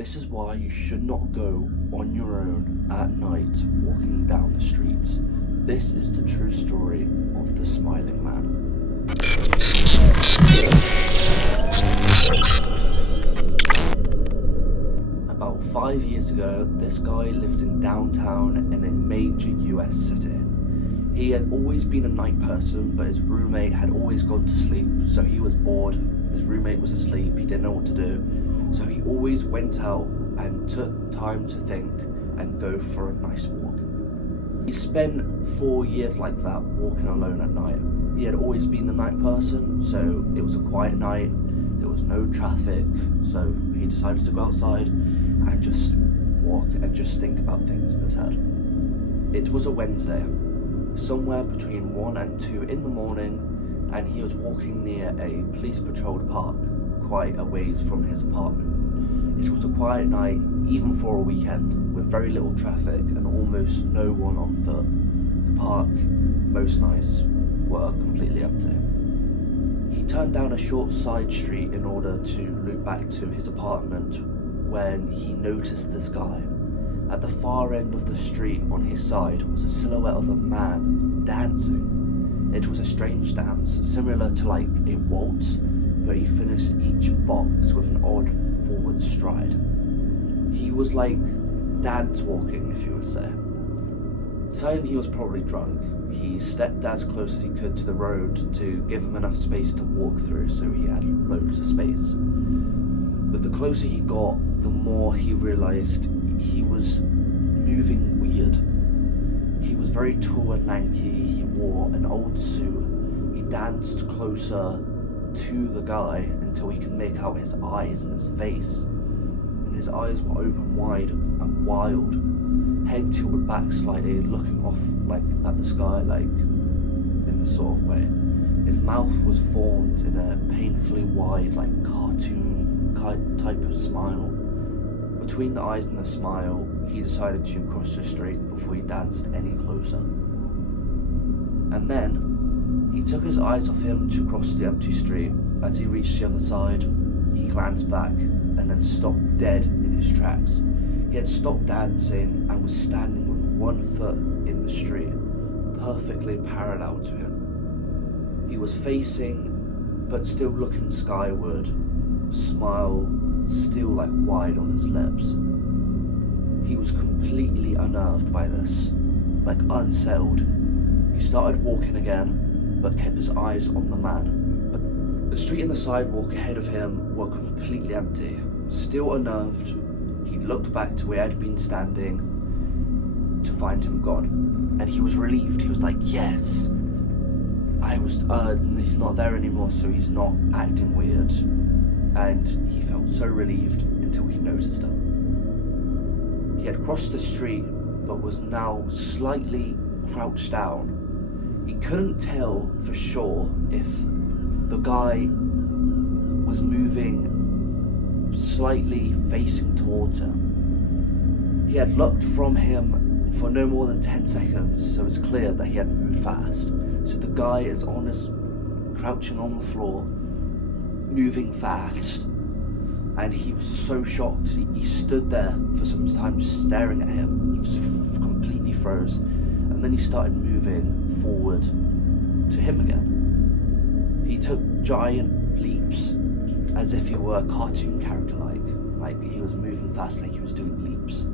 This is why you should not go on your own at night walking down the streets. This is the true story of the Smiling Man. About 5 years ago, this guy lived in downtown in a major US city. He had always been a night person, but his roommate had always gone to sleep, so he was bored. His roommate was asleep, he didn't know what to do, so he always went out and took time to think and go for a nice walk. He spent 4 years like that, walking alone at night. He had always been a night person, so it was a quiet night, there was no traffic, so he decided to go outside and just walk and just think about things in his head. It was a Wednesday, somewhere between 1 and 2 in the morning, and he was walking near a police patrolled park quite a ways from his apartment. It was a quiet night, even for a weekend, with very little traffic and almost no one on foot. The park, most nights, were completely empty. He turned down a short side street in order to loop back to his apartment when he noticed this guy. At the far end of the street on his side was a silhouette of a man dancing. It was a strange dance, similar to like a waltz, but he finished each box with an odd forward stride. He was like dance walking, if you would say. Deciding he was probably drunk, he stepped as close as he could to the road to give him enough space to walk through, so he had loads of space. But the closer he got, the more he realised he was moving weird. He was very tall and lanky, he wore an old suit, he danced closer to the guy until he could make out his eyes and his face. And his eyes were open wide and wild, head tilted back slightly, looking off like at the sky, like in this sort of way. His mouth was formed in a painfully wide, like cartoon type of smile. Between the eyes and the smile, he decided to cross the street before he danced any closer. And then, he took his eyes off him to cross the empty street. As he reached the other side, he glanced back and then stopped dead in his tracks. He had stopped dancing and was standing with one foot in the street, perfectly parallel to him. He was facing, but still looking skyward, smile still like wide on his lips. He was completely unnerved by this, like unsettled. He started walking again, but kept his eyes on the man. The street and the sidewalk ahead of him were completely empty. Still unnerved, he looked back to where he'd been standing to find him gone. And he was relieved. He was like, yes, he's not there anymore, so he's not acting weird. And he felt so relieved until he noticed him. He had crossed the street, but was now slightly crouched down. He couldn't tell for sure if the guy was moving slightly facing towards him. He had looked from him for no more than 10 seconds, so it's clear that he had moved fast. So the guy is crouching on the floor, moving fast, and he was so shocked. He stood there for some time just staring at him. He just completely froze, and then he started moving forward to him again. He took giant leaps as if he were a cartoon character, like he was moving fast, like he was doing leaps.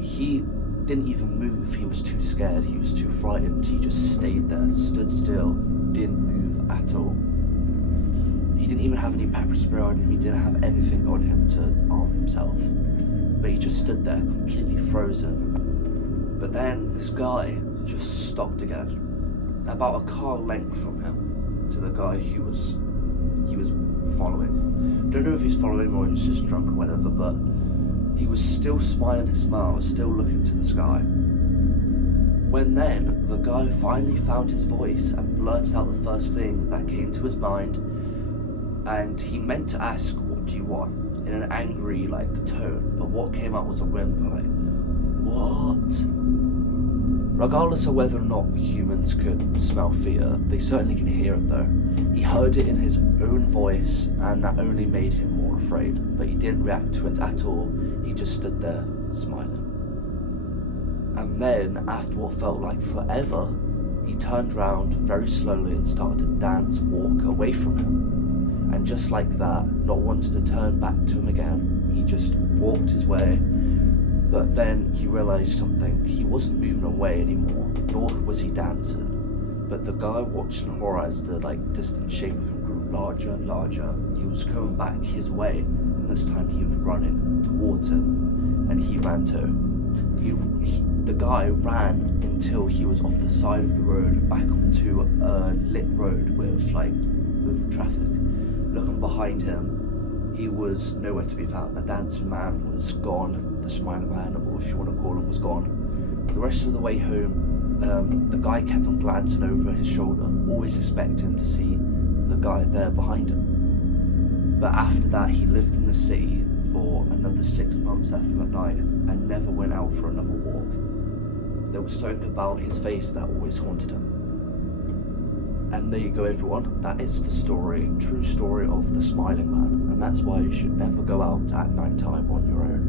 He didn't even move. He was too scared, he was too frightened. He just stayed there, stood still, didn't move at all. He didn't even have any pepper spray on him, he didn't have anything on him to arm himself. But he just stood there, completely frozen. But then this guy just stopped again, about a car length from him, to the guy he was following. Don't know if he's following or he's just drunk or whatever, but he was still smiling his smile, still looking to the sky. When then, the guy finally found his voice and blurted out the first thing that came to his mind, and he meant to ask, "What do you want?" in an angry tone, but what came out was a whimper, "What?" Regardless of whether or not humans could smell fear, they certainly can hear it though. He heard it in his own voice, and that only made him more afraid, but he didn't react to it at all. He just stood there, smiling. And then, after what felt like forever, he turned round very slowly and started to dance, walk away from him. And just like that, not wanting to turn back to him again, he just walked his way. But then he realised something. He wasn't moving away anymore, nor was he dancing. But the guy watched in horror as the distant shape of him grew larger and larger. He was coming back his way, and this time he was running towards him, and he ran too. The guy ran until he was off the side of the road, back onto a lit road with traffic. Looking behind him, he was nowhere to be found. The dancing man was gone. The smiling man, or if you want to call him, was gone. The rest of the way home, the guy kept on glancing over his shoulder, always expecting to see the guy there behind him. But after that, he lived in the city for another 6 months after that night and never went out for another walk. There was something about his face that always haunted him. And there you go, everyone. That is the story, true story of the Smiling Man, and that's why you should never go out at night time on your own.